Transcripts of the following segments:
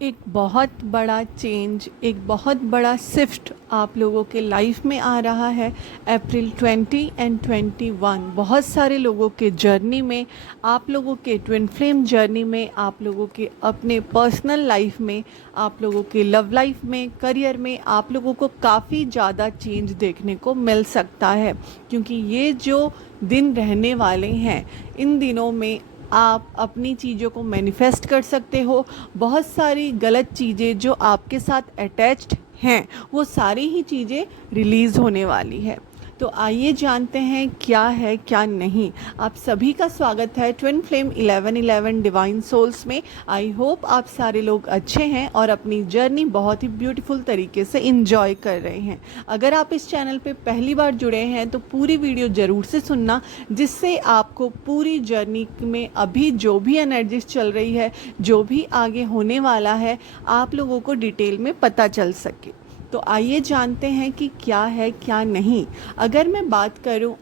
एक बहुत बड़ा चेंज, एक बहुत बड़ा शिफ्ट आप लोगों के लाइफ में आ रहा है। अप्रैल 20 एंड 21 बहुत सारे लोगों के जर्नी में, आप लोगों के ट्विन फ्लेम जर्नी में, आप लोगों के अपने पर्सनल लाइफ में, आप लोगों के लव लाइफ में, करियर में आप लोगों को काफ़ी ज़्यादा चेंज देखने को मिल सकता है। क्योंकि ये जो दिन रहने वाले हैं, इन दिनों में आप अपनी चीज़ों को मैनिफेस्ट कर सकते हो। बहुत सारी गलत चीज़ें जो आपके साथ अटैच्ड हैं, वो सारी ही चीज़ें रिलीज़ होने वाली है। तो आइए जानते हैं क्या है क्या नहीं। आप सभी का स्वागत है ट्विन फ्लेम 1111 डिवाइन सोल्स में। आई होप आप सारे लोग अच्छे हैं और अपनी जर्नी बहुत ही ब्यूटीफुल तरीके से इंजॉय कर रहे हैं। अगर आप इस चैनल पे पहली बार जुड़े हैं तो पूरी वीडियो ज़रूर से सुनना, जिससे आपको पूरी जर्नी में अभी जो भी एनर्जीज चल रही है, जो भी आगे होने वाला है, आप लोगों को डिटेल में पता चल सके। तो आइए जानते हैं कि क्या है क्या नहीं। अगर मैं बात करूं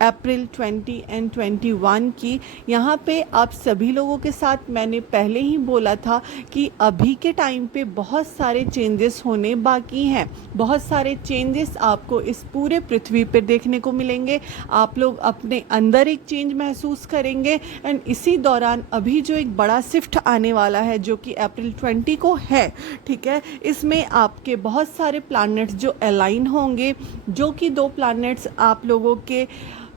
अप्रैल 20 एंड 21 की, यहाँ पे आप सभी लोगों के साथ मैंने पहले ही बोला था कि अभी के टाइम पे बहुत सारे चेंजेस होने बाकी हैं। बहुत सारे चेंजेस आपको इस पूरे पृथ्वी पे देखने को मिलेंगे। आप लोग अपने अंदर एक चेंज महसूस करेंगे एंड इसी दौरान अभी जो एक बड़ा शिफ्ट आने वाला है, जो कि अप्रैल 20 को है, ठीक है, इसमें आपके बहुत सारे प्लैनेट्स जो अलाइन होंगे, जो कि दो प्लैनेट्स आप लोगों के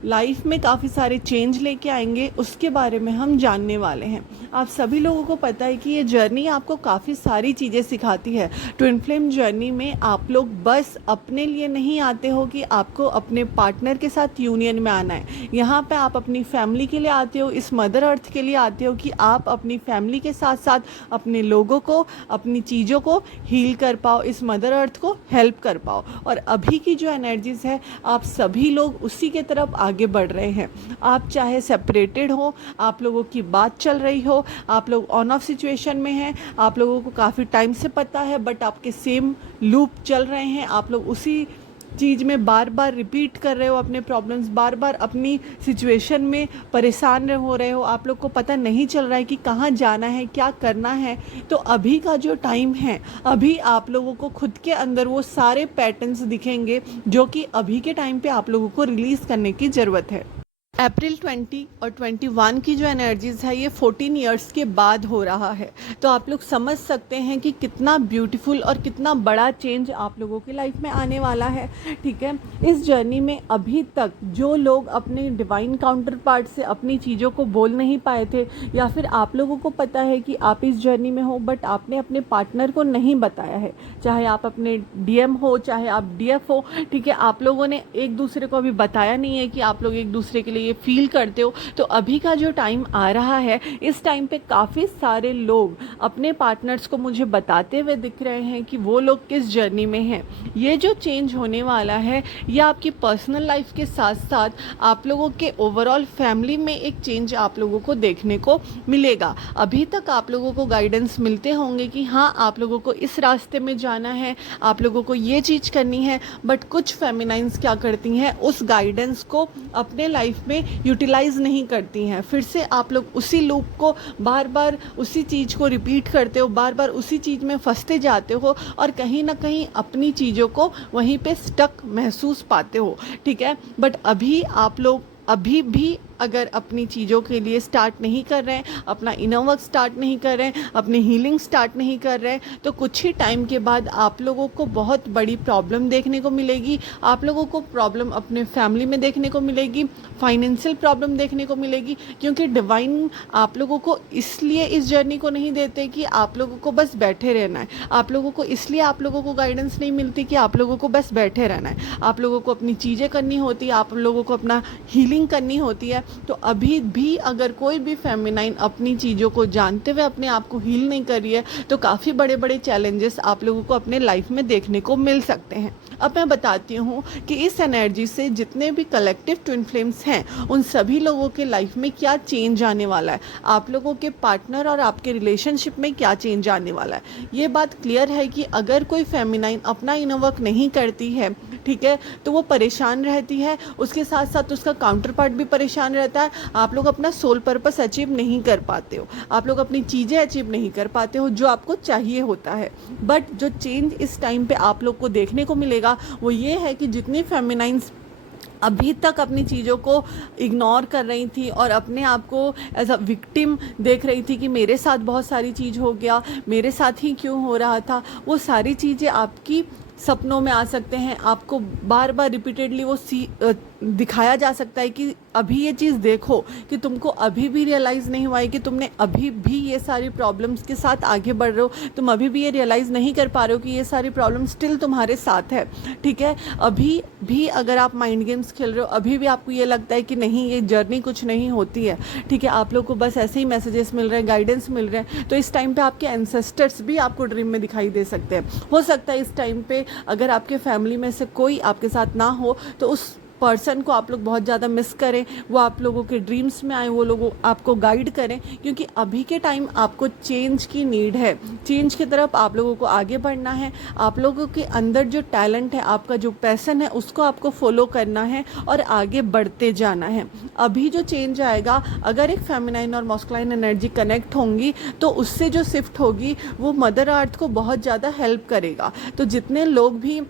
लाइफ में काफ़ी सारे चेंज लेके आएंगे, उसके बारे में हम जानने वाले हैं। आप सभी लोगों को पता है कि ये जर्नी आपको काफ़ी सारी चीज़ें सिखाती है। ट्विन फ्लेम जर्नी में आप लोग बस अपने लिए नहीं आते हो कि आपको अपने पार्टनर के साथ यूनियन में आना है। यहाँ पे आप अपनी फैमिली के लिए आते हो, इस मदर अर्थ के लिए आते हो कि आप अपनी फैमिली के साथ साथ अपने लोगों को, अपनी चीज़ों को हील कर पाओ, इस मदर अर्थ को हेल्प कर पाओ। और अभी की जो एनर्जीज़ है, आप सभी लोग उसी के तरफ आगे बढ़ रहे हैं। आप चाहे सेपरेटेड हो, आप लोगों की बात चल रही हो, आप लोग ऑन ऑफ सिचुएशन में हैं, आप लोगों को काफ़ी टाइम से पता है, बट आपके सेम लूप चल रहे हैं, आप लोग उसी चीज़ में बार बार रिपीट कर रहे हो अपने प्रॉब्लम्स, बार बार अपनी सिचुएशन में परेशान हो रहे हो, आप लोग को पता नहीं चल रहा है कि कहाँ जाना है, क्या करना है। तो अभी का जो टाइम है, अभी आप लोगों को खुद के अंदर वो सारे पैटर्न्स दिखेंगे जो कि अभी के टाइम पे आप लोगों को रिलीज़ करने की ज़रूरत है। अप्रैल 20 और 21 की जो एनर्जीज़ है, ये 14 इयर्स के बाद हो रहा है। तो आप लोग समझ सकते हैं कि कितना ब्यूटीफुल और कितना बड़ा चेंज आप लोगों की लाइफ में आने वाला है। ठीक है, इस जर्नी में अभी तक जो लोग अपने डिवाइन काउंटर पार्ट से अपनी चीज़ों को बोल नहीं पाए थे, या फिर आप लोगों को पता है कि आप इस जर्नी में हो बट आपने अपने पार्टनर को नहीं बताया है, चाहे आप अपने DM हो, चाहे आप DF हो, ठीक है, आप लोगों ने एक दूसरे को अभी बताया नहीं है कि आप लोग एक दूसरे के लिए फील करते हो। तो अभी का जो टाइम आ रहा है, इस टाइम पे काफ़ी सारे लोग अपने पार्टनर्स को मुझे बताते हुए दिख रहे हैं कि वो लोग किस जर्नी में हैं। ये जो चेंज होने वाला है, ये आपकी पर्सनल लाइफ के साथ साथ आप लोगों के ओवरऑल फैमिली में एक चेंज आप लोगों को देखने को मिलेगा। अभी तक आप लोगों को गाइडेंस मिलते होंगे कि हाँ, आप लोगों को इस रास्ते में जाना है, आप लोगों को ये चीज़ करनी है, बट कुछ फेमिनाइंस क्या करती हैं, उस गाइडेंस को अपने लाइफ में यूटिलाइज नहीं करती हैं। फिर से आप लोग उसी लूप को बार बार उसी चीज़ को रिपीट करते हो, बार बार उसी चीज़ में फंसते जाते हो और कहीं ना कहीं अपनी चीज़ों को वहीं पे स्टक महसूस पाते हो। ठीक है, बट अभी आप लोग अभी भी अगर अपनी चीज़ों के लिए स्टार्ट नहीं कर रहे हैं, अपना इनर वर्क स्टार्ट नहीं कर रहे हैं, अपनी हीलिंग स्टार्ट नहीं कर रहे हैं, तो कुछ ही टाइम के बाद आप लोगों को बहुत बड़ी प्रॉब्लम देखने को मिलेगी। आप लोगों को प्रॉब्लम अपने फैमिली में देखने को मिलेगी, फाइनेंशियल प्रॉब्लम देखने को मिलेगी, क्योंकि डिवाइन आप लोगों को इसलिए इस जर्नी को नहीं देते कि आप लोगों को बस बैठे रहना है। आप लोगों को इसलिए आप लोगों को गाइडेंस नहीं मिलती कि आप लोगों को बस बैठे रहना है। आप लोगों को अपनी चीज़ें करनी होती है, आप लोगों को अपना हीलिंग करनी होती है। तो अभी भी अगर कोई भी फेमिनाइन अपनी चीज़ों को जानते हुए अपने आप को हील नहीं कर रही है, तो काफ़ी बड़े बड़े चैलेंजेस आप लोगों को अपने लाइफ में देखने को मिल सकते हैं। अब मैं बताती हूँ कि इस एनर्जी से जितने भी कलेक्टिव ट्विन फ्लेम्स हैं, उन सभी लोगों के लाइफ में क्या चेंज आने वाला है, आप लोगों के पार्टनर और आपके रिलेशनशिप में क्या चेंज आने वाला है। ये बात क्लियर है कि अगर कोई फेमिनाइन अपना इनर वर्क नहीं करती है, ठीक है। तो वो परेशान रहती है, उसके साथ साथ उसका काउंटर पार्ट भी परेशान रहता है। आप लोग अपना सोल पर्पस अचीव नहीं कर पाते हो, आप लोग अपनी चीज़ें अचीव नहीं कर पाते हो जो आपको चाहिए होता है। बट जो चेंज इस टाइम पे आप लोग को देखने को मिलेगा वो ये है कि जितनी फेमिनाइन्स अभी तक अपनी चीज़ों को इग्नोर कर रही थी और अपने आप को एज अ विक्टिम देख रही थी कि मेरे साथ बहुत सारी चीज़ हो गया, मेरे साथ ही क्यों हो रहा था, वो सारी चीज़ें आपकी सपनों में आ सकते हैं। आपको बार बार रिपीटेडली वो दिखाया जा सकता है कि अभी ये चीज़ देखो, कि तुमको अभी भी रियलाइज़ नहीं हुआ है कि तुमने अभी भी ये सारी प्रॉब्लम्स के साथ आगे बढ़ रहे हो, तुम अभी भी ये रियलाइज़ नहीं कर पा रहे हो कि ये सारी प्रॉब्लम स्टिल तुम्हारे साथ है। ठीक है, अभी भी अगर आप माइंड गेम्स खेल रहे हो, अभी भी आपको ये लगता है कि नहीं ये जर्नी कुछ नहीं होती है, ठीक है, आप लोग को बस ऐसे ही मैसेजेस मिल रहे हैं, गाइडेंस मिल रहे हैं, तो इस टाइम पे आपके एंसेस्टर्स भी आपको ड्रीम में दिखाई दे सकते हैं। हो सकता है इस टाइम पे अगर आपके फैमिली में से कोई आपके साथ ना हो तो उस पर्सन को आप लोग बहुत ज़्यादा मिस करें, वो आप लोगों के ड्रीम्स में आए, वो लोग आपको गाइड करें, क्योंकि अभी के टाइम आपको चेंज की नीड है। चेंज की तरफ आप लोगों को आगे बढ़ना है। आप लोगों के अंदर जो टैलेंट है, आपका जो पैशन है, उसको आपको फॉलो करना है और आगे बढ़ते जाना है। अभी जो चेंज आएगा, अगर एक फेमिनाइन और मॉस्कुलाइन एनर्जी कनेक्ट होंगी तो उससे जो शिफ्ट होगी वो मदर अर्थ को बहुत ज़्यादा हेल्प करेगा। तो जितने लोग भी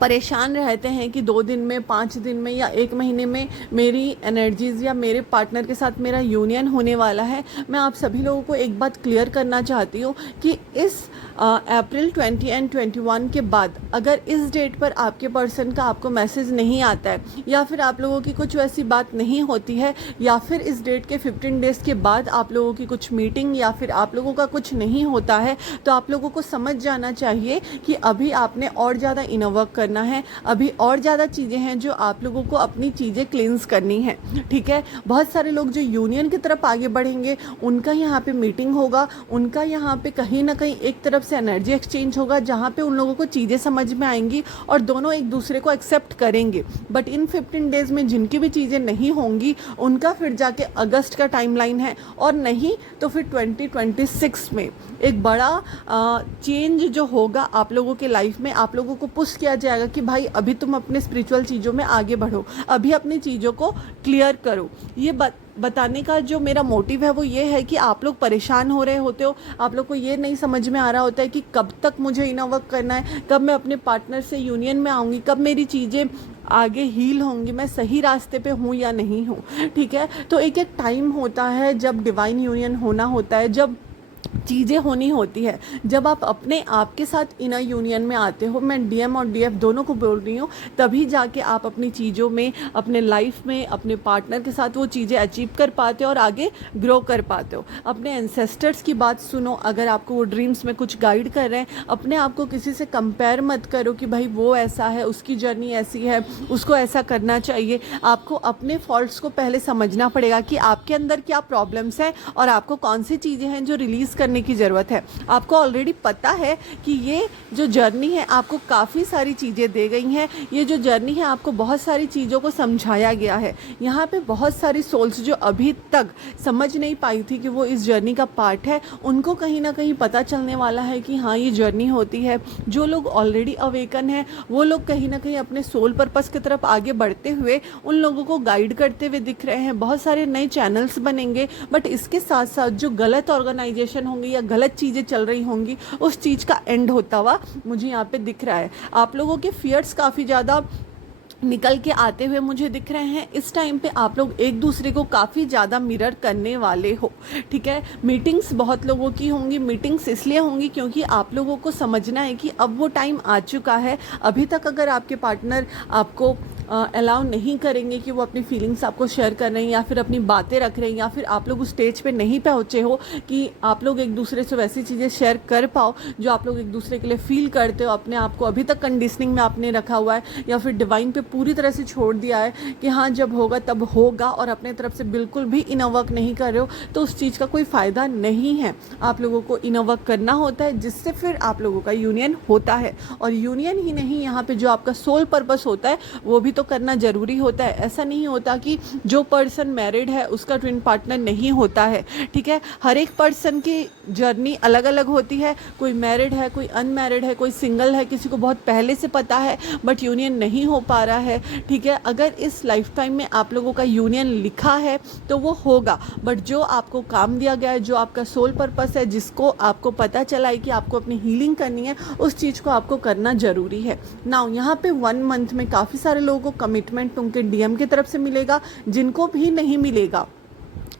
परेशान रहते हैं कि 2 दिन में, 5 दिन में या 1 महीने में मेरी एनर्जीज़ या मेरे पार्टनर के साथ मेरा यूनियन होने वाला है, मैं आप सभी लोगों को एक बात क्लियर करना चाहती हूँ कि इस अप्रैल 20 एंड 21 के बाद अगर इस डेट पर आपके पर्सन का आपको मैसेज नहीं आता है, या फिर आप लोगों की कुछ वैसी बात नहीं होती है, या फिर इस डेट के 15 डेज़ के बाद आप लोगों की कुछ मीटिंग या फिर आप लोगों का कुछ नहीं होता है, तो आप लोगों को समझ जाना चाहिए कि अभी आपने और ज़्यादा इनर वर्क करना है, अभी और ज़्यादा चीज़ें हैं जो आप लोगों को अपनी चीज़ें क्लींस करनी है। ठीक है, बहुत सारे लोग जो यूनियन की तरफ आगे बढ़ेंगे, उनका यहाँ पे मीटिंग होगा, उनका यहाँ पे कहीं ना कहीं एक तरफ से एनर्जी एक्सचेंज होगा, जहाँ पे उन लोगों को चीज़ें समझ में आएंगी और दोनों एक दूसरे को एक्सेप्ट करेंगे। बट इन 15 डेज़ में जिनकी भी चीज़ें नहीं होंगी, उनका फिर जाके अगस्त का टाइमलाइन है, और नहीं तो फिर 2026 में एक बड़ा चेंज जो होगा आप लोगों के लाइफ में, आप लोगों को पुश किया जाएगा कि भाई अभी तुम अपने स्पिरिचुअल चीज़ों में आगे बढ़ो, अभी अपनी चीज़ों को क्लियर करो। ये बताने का जो मेरा मोटिव है वो ये है कि आप लोग परेशान हो रहे होते हो, आप लोग को ये नहीं समझ में आ रहा होता है कि कब तक मुझे इनर वर्क करना है, कब मैं अपने पार्टनर से यूनियन में आऊँगी, कब मेरी चीज़ें आगे हील होंगी, मैं सही रास्ते पे हूँ या नहीं हूँ। ठीक है, तो एक एक टाइम होता है जब डिवाइन यूनियन होना होता है, जब चीज़ें होनी होती है, जब आप अपने आप के साथ इनर यूनियन में आते हो, मैं डीएम और डीएफ दोनों को बोल रही हूँ, तभी जाके आप अपनी चीज़ों में, अपने लाइफ में, अपने पार्टनर के साथ वो चीज़ें अचीव कर पाते हो और आगे ग्रो कर पाते हो। अपने एंसेस्टर्स की बात सुनो, अगर आपको वो ड्रीम्स में कुछ गाइड कर रहे हैं, अपने आप को किसी से कंपेयर मत करो कि भाई वो ऐसा है, उसकी जर्नी ऐसी है, उसको ऐसा करना चाहिए। आपको अपने फॉल्ट्स को पहले समझना पड़ेगा कि आपके अंदर क्या प्रॉब्लम्स हैं और आपको कौन सी चीज़ें हैं जो रिलीज़ करने की ज़रूरत है। आपको ऑलरेडी पता है कि ये जो जर्नी है आपको काफ़ी सारी चीज़ें दे गई हैं, ये जो जर्नी है आपको बहुत सारी चीज़ों को समझाया गया है। यहाँ पे बहुत सारी सोल्स जो अभी तक समझ नहीं पाई थी कि वो इस जर्नी का पार्ट है, उनको कहीं ना कहीं पता चलने वाला है कि हाँ ये जर्नी होती है। जो लोग ऑलरेडी अवेकन हैं वो लोग कहीं ना कहीं अपने सोल पर्पस की तरफ आगे बढ़ते हुए उन लोगों को गाइड करते हुए दिख रहे हैं। बहुत सारे नए चैनल्स बनेंगे, बट इसके साथ साथ जो गलत ऑर्गेनाइजेशन होंगे या गलत चीज़ें चल रही होंगी, उस चीज़ का एंड होता हुआ मुझे यहाँ पे दिख रहा है। आप लोगों के फियर्स काफ़ी ज़्यादा निकल के आते हुए मुझे दिख रहे हैं। इस टाइम पे आप लोग एक दूसरे को काफ़ी ज़्यादा मिरर करने वाले हो। ठीक है, मीटिंग्स बहुत लोगों की होंगी। मीटिंग्स इसलिए होंगी क्योंकि आप लोगों को समझना है कि अब वो टाइम आ चुका है। अभी तक अगर आपके पार्टनर आपको अलाउ नहीं करेंगे कि वो अपनी फीलिंग्स आपको शेयर कर रहे हैं या फिर अपनी बातें रख रहे हैं, या फिर आप लोग उस स्टेज पे नहीं पहुँचे हो कि आप लोग एक दूसरे से वैसी चीज़ें शेयर कर पाओ जो आप लोग एक दूसरे के लिए फील करते हो, अपने आप को अभी तक कंडीशनिंग में आपने रखा हुआ है या फिर डिवाइन पे पूरी तरह से छोड़ दिया है कि हाँ जब होगा तब होगा, और अपने तरफ से बिल्कुल भी इनर वर्क नहीं कर रहे हो, तो उस चीज़ का कोई फ़ायदा नहीं है। आप लोगों को इनर वर्क करना होता है, जिससे फिर आप लोगों का यूनियन होता है। और यूनियन ही नहीं, यहाँ पे जो आपका सोल पर्पस होता है वो भी तो करना ज़रूरी होता है। ऐसा नहीं होता कि जो पर्सन मैरिड है उसका ट्विन पार्टनर नहीं होता है, ठीक है। हर एक पर्सन की जर्नी अलग अलग होती है। कोई मैरिड है, कोई अनमैरिड है, कोई सिंगल है, किसी को बहुत पहले से पता है बट यूनियन नहीं हो पा रहा है, ठीक है। अगर इस लाइफ टाइम में आप लोगों का यूनियन लिखा है तो वो होगा, बट जो आपको काम दिया गया है, जो आपका सोल पर्पस है, जिसको आपको पता चला है कि आपको अपनी हीलिंग करनी है, उस चीज़ को आपको करना ज़रूरी है। नाउ यहाँ पे 1 मंथ में काफ़ी सारे लोगों को कमिटमेंट उनके डीएम की तरफ से मिलेगा, जिनको भी नहीं मिलेगा,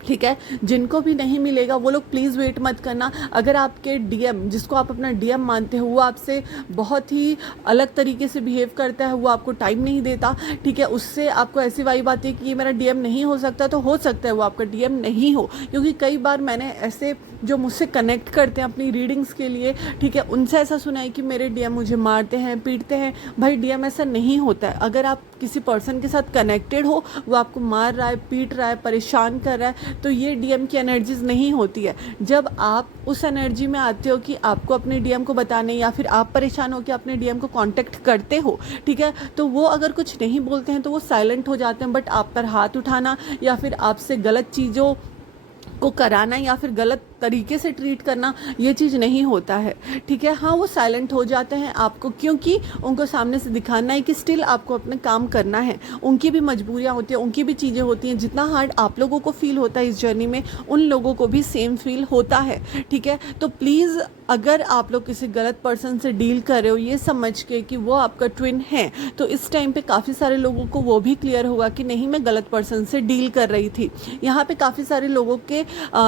ठीक है, जिनको भी नहीं मिलेगा वो लोग प्लीज़ वेट मत करना। अगर आपके डीएम, जिसको आप अपना डीएम मानते हो, वो आपसे बहुत ही अलग तरीके से बिहेव करता है, वो आपको टाइम नहीं देता, ठीक है, उससे आपको ऐसी वाइब आती है कि ये मेरा डीएम नहीं हो सकता, तो हो सकता है वो आपका डीएम नहीं हो। क्योंकि कई बार मैंने ऐसे जो मुझसे कनेक्ट करते हैं अपनी रीडिंग्स के लिए, ठीक है, उनसे ऐसा सुना है कि मेरे डीएम मुझे मारते हैं, पीटते हैं। भाई डीएम ऐसा नहीं होता है। अगर आप किसी पर्सन के साथ कनेक्टेड हो, वो आपको मार रहा है, पीट रहा है, परेशान कर रहा है, तो ये डीएम की एनर्जीज नहीं होती है। जब आप उस एनर्जी में आते हो कि आपको अपने डीएम को बताने, या फिर आप परेशान हो कि अपने डीएम को कांटेक्ट करते हो, ठीक है, तो वो अगर कुछ नहीं बोलते हैं तो वो साइलेंट हो जाते हैं, बट आप पर हाथ उठाना या फिर आपसे गलत चीज़ों को कराना या फिर गलत तरीके से ट्रीट करना, ये चीज़ नहीं होता है, ठीक है। हाँ, वो साइलेंट हो जाते हैं आपको, क्योंकि उनको सामने से दिखाना है कि स्टिल आपको अपने काम करना है। उनकी भी मजबूरियाँ होती हैं, उनकी भी चीज़ें होती हैं। जितना हार्ड आप लोगों को फील होता है इस जर्नी में, उन लोगों को भी सेम फील होता है, ठीक है। तो प्लीज़, अगर आप लोग किसी गलत पर्सन से डील कर रहे हो ये समझ के कि वो आपका ट्विन है, तो इस टाइम पे काफ़ी सारे लोगों को वो भी क्लियर होगा कि नहीं, मैं गलत पर्सन से डील कर रही थी। यहाँ पे काफ़ी सारे लोगों के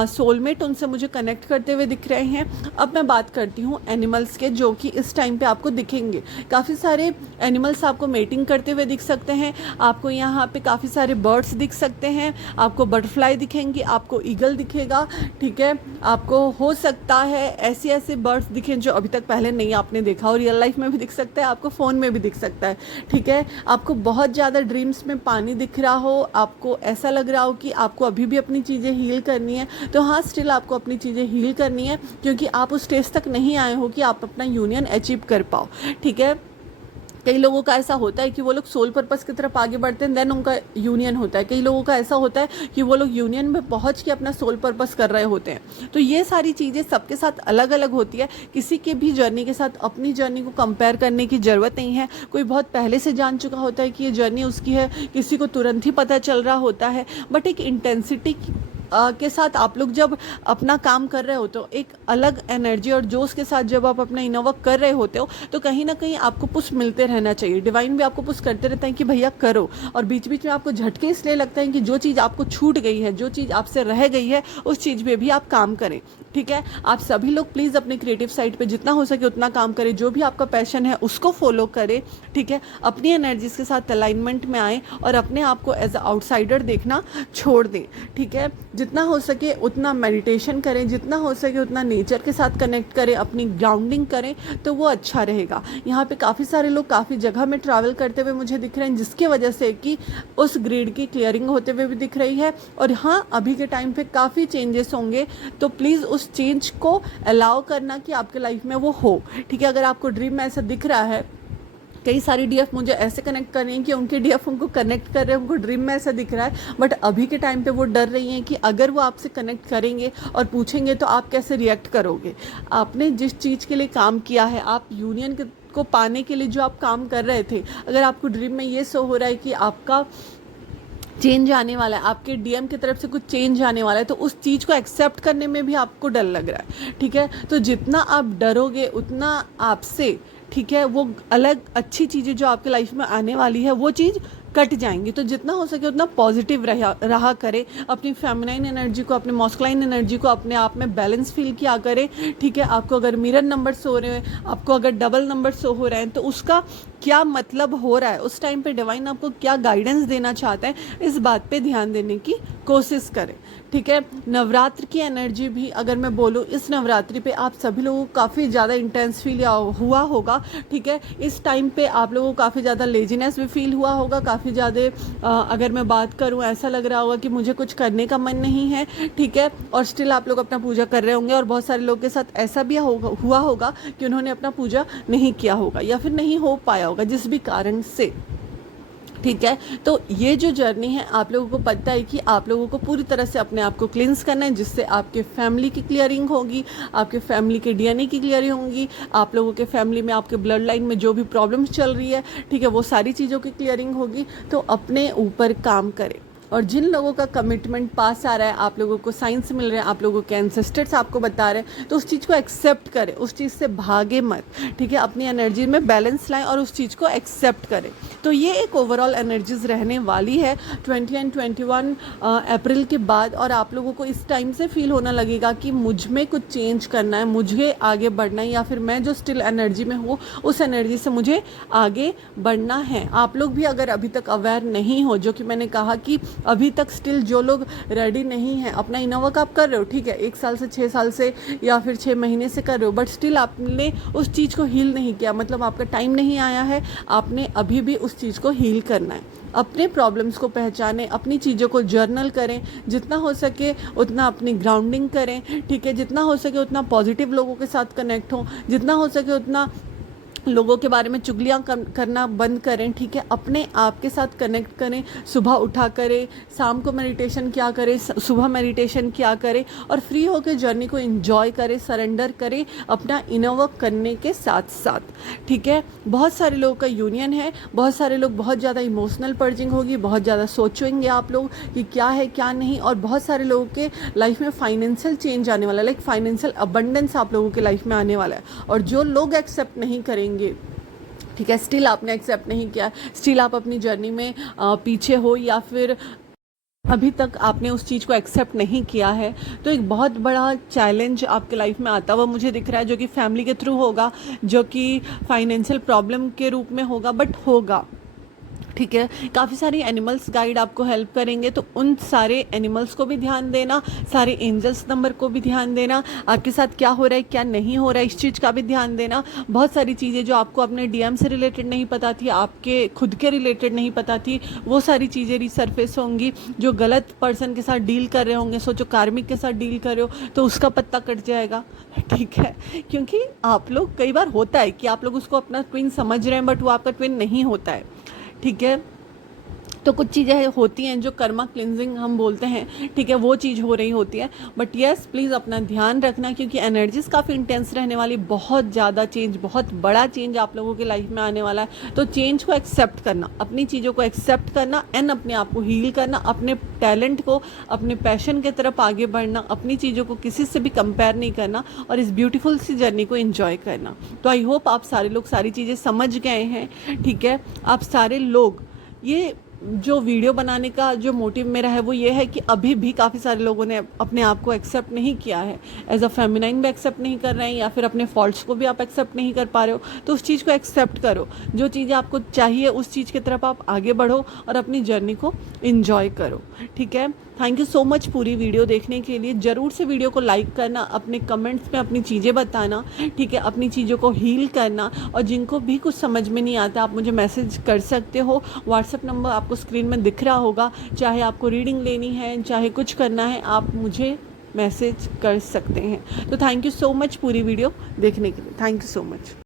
सोलमेट उनसे मुझे कनेक्ट करते हुए दिख रहे हैं। अब मैं बात करती हूँ एनिमल्स के, जो कि इस टाइम पे आपको दिखेंगे। काफ़ी सारे एनिमल्स आपको मेटिंग करते हुए दिख सकते हैं। आपको यहाँ पे काफ़ी सारे बर्ड्स दिख सकते हैं, आपको बटरफ्लाई दिखेंगी, आपको ईगल दिखेगा, ठीक है। आपको हो सकता है ऐसे ऐसे बर्ड्स दिखें जो अभी तक पहले नहीं आपने देखा, और रियल लाइफ में भी दिख सकता है, आपको फ़ोन में भी दिख सकता है, ठीक है। आपको बहुत ज़्यादा ड्रीम्स में पानी दिख रहा हो, आपको ऐसा लग रहा हो कि आपको अभी भी अपनी चीज़ें हील करनी है, तो हाँ, स्टिल आपको अपनी चीज़ें हील करनी है, क्योंकि आप उस स्टेज तक नहीं आए हो कि आप अपना यूनियन अचीव कर पाओ, ठीक है। कई लोगों का ऐसा होता है कि वो लोग सोल पर्पस की तरफ आगे बढ़ते हैं, देन उनका यूनियन होता है। कई लोगों का ऐसा होता है कि वो लोग यूनियन में पहुंच के अपना सोल पर्पस कर रहे होते हैं। तो ये सारी चीज़ें सबके साथ अलग अलग होती है। किसी के भी जर्नी के साथ अपनी जर्नी को कंपेयर करने की ज़रूरत नहीं है। कोई बहुत पहले से जान चुका होता है कि ये जर्नी उसकी है, किसी को तुरंत ही पता चल रहा होता है, बट एक इंटेंसिटी के साथ आप लोग जब अपना काम कर रहे हो, तो एक अलग एनर्जी और जोश के साथ जब आप अपना इनर वर्क कर रहे होते हो, तो कहीं ना कहीं आपको पुश मिलते रहना चाहिए। डिवाइन भी आपको पुश करते रहते हैं कि भैया करो, और बीच बीच में आपको झटके इसलिए लगता है कि जो चीज़ आपको छूट गई है, जो चीज़ आपसे रह गई है, उस चीज़ पे भी आप काम करें, ठीक है। आप सभी लोग प्लीज़ अपने क्रिएटिव साइड पे जितना हो सके उतना काम करें, जो भी आपका पैशन है उसको फॉलो करें, ठीक है। अपनी एनर्जीज के साथ अलाइनमेंट में आएँ और अपने आप को एज अ आउटसाइडर देखना छोड़ दें, ठीक है। जितना हो सके उतना मेडिटेशन करें, जितना हो सके उतना नेचर के साथ कनेक्ट करें, अपनी ग्राउंडिंग करें, तो वो अच्छा रहेगा। यहाँ पे काफ़ी सारे लोग काफ़ी जगह में ट्रैवल करते हुए मुझे दिख रहे हैं, जिसकी वजह से कि उस ग्रिड की क्लियरिंग होते हुए भी दिख रही है। और हाँ, अभी के टाइम पे काफ़ी चेंजेस होंगे, तो प्लीज़ उस चेंज को अलाउ करना कि आपके लाइफ में वो हो, ठीक है। अगर आपको ड्रीम में ऐसा दिख रहा है, कई सारी डीएफ मुझे ऐसे कनेक्ट कर रही हैं कि उनके डीएफ उनको कनेक्ट कर रहे हैं, उनको ड्रीम में ऐसा दिख रहा है, बट अभी के टाइम पे वो डर रही हैं कि अगर वो आपसे कनेक्ट करेंगे और पूछेंगे तो आप कैसे रिएक्ट करोगे। आपने जिस चीज़ के लिए काम किया है, आप यूनियन को पाने के लिए जो आप काम कर रहे थे, अगर आपको ड्रीम में ये शो हो रहा है कि आपका चेंज आने वाला है, आपके डीएम की तरफ से कुछ चेंज आने वाला है, तो उस चीज़ को एक्सेप्ट करने में भी आपको डर लग रहा है, ठीक है। तो जितना आप डरोगे उतना आपसे, ठीक है, वो अलग अच्छी चीज़ें जो आपके लाइफ में आने वाली है वो चीज़ कट जाएंगी। तो जितना हो सके उतना पॉजिटिव रहा करें, अपनी फेमिनाइन एनर्जी को, अपने मॉस्कुलाइन एनर्जी को अपने आप में बैलेंस फील किया करें, ठीक है। आपको अगर मिरर नंबर शो हो रहे हैं, आपको अगर डबल नंबर शो हो रहे हैं, तो उसका क्या मतलब हो रहा है, उस टाइम पे डिवाइन आपको क्या गाइडेंस देना चाहता है, इस बात पे ध्यान देने की कोशिश करें, ठीक है। नवरात्र की एनर्जी भी अगर मैं बोलूँ, इस नवरात्रि पे आप सभी लोगों को काफ़ी ज़्यादा इंटेंस फील हुआ होगा, ठीक है। इस टाइम पे आप लोगों को काफ़ी ज़्यादा लेजीनेस भी फील हुआ होगा, काफ़ी ज़्यादा अगर मैं बात करूँ ऐसा लग रहा होगा कि मुझे कुछ करने का मन नहीं है, ठीक है। और स्टिल आप लोग अपना पूजा कर रहे होंगे, और बहुत सारे लोगों के साथ ऐसा भी हुआ होगा कि उन्होंने अपना पूजा नहीं किया होगा या फिर नहीं हो पाया होगा, जिस भी कारण से, ठीक है। तो ये जो जर्नी है आप लोगों को पता है कि आप लोगों को पूरी तरह से अपने आप को क्लींस करना है, जिससे आपके फैमिली की क्लियरिंग होगी, आपके फैमिली के डीएनए की क्लियरिंग होगी, आप लोगों के फैमिली में आपके ब्लड लाइन में जो भी प्रॉब्लम्स चल रही है, ठीक है, वो सारी चीज़ों की क्लियरिंग होगी। तो अपने ऊपर काम करें। और जिन लोगों का कमिटमेंट पास आ रहा है, आप लोगों को साइंस मिल रहे हैं, आप लोगों के एंसेस्टर्स आपको बता रहे हैं, तो उस चीज़ को एक्सेप्ट करें, उस चीज़ से भागे मत, ठीक है। अपनी एनर्जी में बैलेंस लाएं और उस चीज़ को एक्सेप्ट करें। तो ये एक ओवरऑल एनर्जीज रहने वाली है 20 एंड 21 अप्रैल के बाद। और आप लोगों को इस टाइम से फील होना लगेगा कि मुझ में कुछ चेंज करना है, मुझे आगे बढ़ना है, या फिर मैं जो स्टिल एनर्जी में हूँ उस एनर्जी से मुझे आगे बढ़ना है। आप लोग भी अगर अभी तक अवेयर नहीं हो, जो कि मैंने कहा कि अभी तक स्टिल जो लोग रेडी नहीं हैं, अपना इनर वर्क आप कर रहे हो, ठीक है, 1 साल से 6 साल से या फिर 6 महीने से कर रहे हो, बट स्टिल आपने उस चीज़ को हील नहीं किया, मतलब आपका टाइम नहीं आया है, आपने अभी भी उस चीज़ को हील करना है। अपने प्रॉब्लम्स को पहचानें, अपनी चीज़ों को जर्नल करें, जितना हो सके उतना अपनी ग्राउंडिंग करें, ठीक है, जितना हो सके उतना पॉजिटिव लोगों के साथ कनेक्ट हों, जितना हो सके उतना लोगों के बारे में चुगलियाँ करना बंद करें, ठीक है। अपने आप के साथ कनेक्ट करें, सुबह उठा करें, शाम को मेडिटेशन किया करें, सुबह मेडिटेशन किया करें, और फ्री होकर जर्नी को एंजॉय करें, सरेंडर करें अपना इनर वर्क करने के साथ साथ, ठीक है। बहुत सारे लोगों का यूनियन है, बहुत सारे लोग बहुत ज़्यादा इमोशनल पर्जिंग होगी, बहुत ज़्यादा सोचेंगे आप लोग कि क्या है क्या नहीं, और बहुत सारे लोगों के लाइफ में फाइनेंशियल चेंज आने वाला है, लाइक फाइनेंशियल अबंडेंस आप लोगों के लाइफ में आने वाला है। और जो लोग एक्सेप्ट नहीं करेंगे, ठीक है, स्टिल आपने एक्सेप्ट नहीं किया, स्टिल आप अपनी जर्नी में पीछे हो, या फिर अभी तक आपने उस चीज़ को एक्सेप्ट नहीं किया है, तो एक बहुत बड़ा चैलेंज आपके लाइफ में आता हुआ मुझे दिख रहा है, जो कि फैमिली के थ्रू होगा, जो कि फाइनेंशियल प्रॉब्लम के रूप में होगा, बट होगा, ठीक है। काफ़ी सारी एनिमल्स गाइड आपको हेल्प करेंगे, तो उन सारे एनिमल्स को भी ध्यान देना, सारे एंजल्स नंबर को भी ध्यान देना, आपके साथ क्या हो रहा है क्या नहीं हो रहा है इस चीज़ का भी ध्यान देना। बहुत सारी चीज़ें जो आपको अपने डीएम से रिलेटेड नहीं पता थी, आपके खुद के रिलेटेड नहीं पता थी, वो सारी चीज़ें रिसर्फेस होंगी। जो गलत पर्सन के साथ डील कर रहे होंगे, सोचो कार्मिक के साथ डील कर रहे हो, तो उसका पत्ता कट जाएगा, ठीक है। क्योंकि आप लोग, कई बार होता है कि आप लोग उसको अपना ट्विन समझ रहे हैं, बट वो आपका ट्विन नहीं होता है, ठीक है। तो कुछ चीज़ें होती हैं जो कर्मा क्लिनजिंग हम बोलते हैं, ठीक है, वो चीज़ हो रही होती है। बट यस, प्लीज़ अपना ध्यान रखना, क्योंकि एनर्जीज काफ़ी इंटेंस रहने वाली, बहुत ज़्यादा चेंज, बहुत बड़ा चेंज आप लोगों की लाइफ में आने वाला है। तो चेंज को एक्सेप्ट करना, अपनी चीज़ों को एक्सेप्ट करना, एंड अपने आप को हील करना, अपने टैलेंट को, अपने पैशन की तरफ आगे बढ़ना, अपनी चीज़ों को किसी से भी कंपेयर नहीं करना, और इस ब्यूटीफुल सी जर्नी को एंजॉय करना। तो आई होप आप सारे लोग सारी चीज़ें समझ गए हैं, ठीक है। आप सारे लोग, ये जो वीडियो बनाने का जो मोटिव मेरा है वो ये है कि अभी भी काफ़ी सारे लोगों ने अपने आप को एक्सेप्ट नहीं किया है, एज अ फेमिनाइन भी एक्सेप्ट नहीं कर रहे हैं, या फिर अपने फॉल्ट्स को भी आप एक्सेप्ट नहीं कर पा रहे हो। तो उस चीज़ को एक्सेप्ट करो, जो चीज़ें आपको चाहिए उस चीज़ की तरफ आप आगे बढ़ो और अपनी जर्नी को एंजॉय करो, ठीक है। थैंक यू सो मच पूरी वीडियो देखने के लिए। ज़रूर से वीडियो को लाइक करना, अपने कमेंट्स में अपनी चीज़ें बताना, ठीक है, अपनी चीज़ों को हील करना। और जिनको भी कुछ समझ में नहीं आता, आप मुझे मैसेज कर सकते हो, व्हाट्सएप नंबर आपको स्क्रीन में दिख रहा होगा। चाहे आपको रीडिंग लेनी है, चाहे कुछ करना है, आप मुझे मैसेज कर सकते हैं। तो थैंक यू सो मच पूरी वीडियो देखने के लिए। Thank you so much.